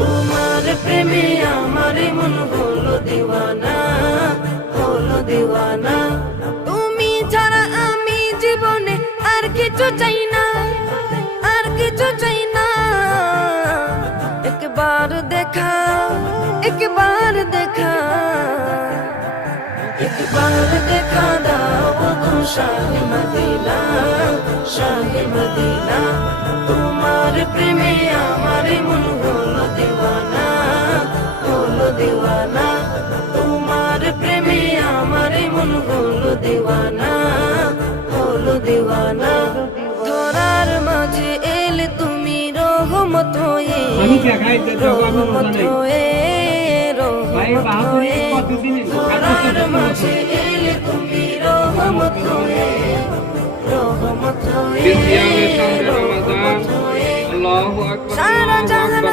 তোমার প্রেমে আমার মন হলো দিওয়ানা, হলো দিওয়ানা। তুমি ছাড়া আমি জীবনে আর কিছু চাই না, আর কিছু চাই না। একবার দেখা, একবার দেখা, একবার দেখা দাও গো শাহে মদিনা, শাহে মদিনা। তোমার প্রেমে আমার মন হলো দিওয়ানা, হলো দিওয়ানা। তোমার প্রেমে আমার মন হলো দিওয়ানা, হলো দিওয়ানা। ধরার মাঝে এলে তুমি রহমত হয়ে, রহমত হয়ে, রহমত হয়ে। ধরার মাঝে এলে তুমি রহমত হয়ে, রহমত হয়ে, রহমত হয়ে। সারা জাহান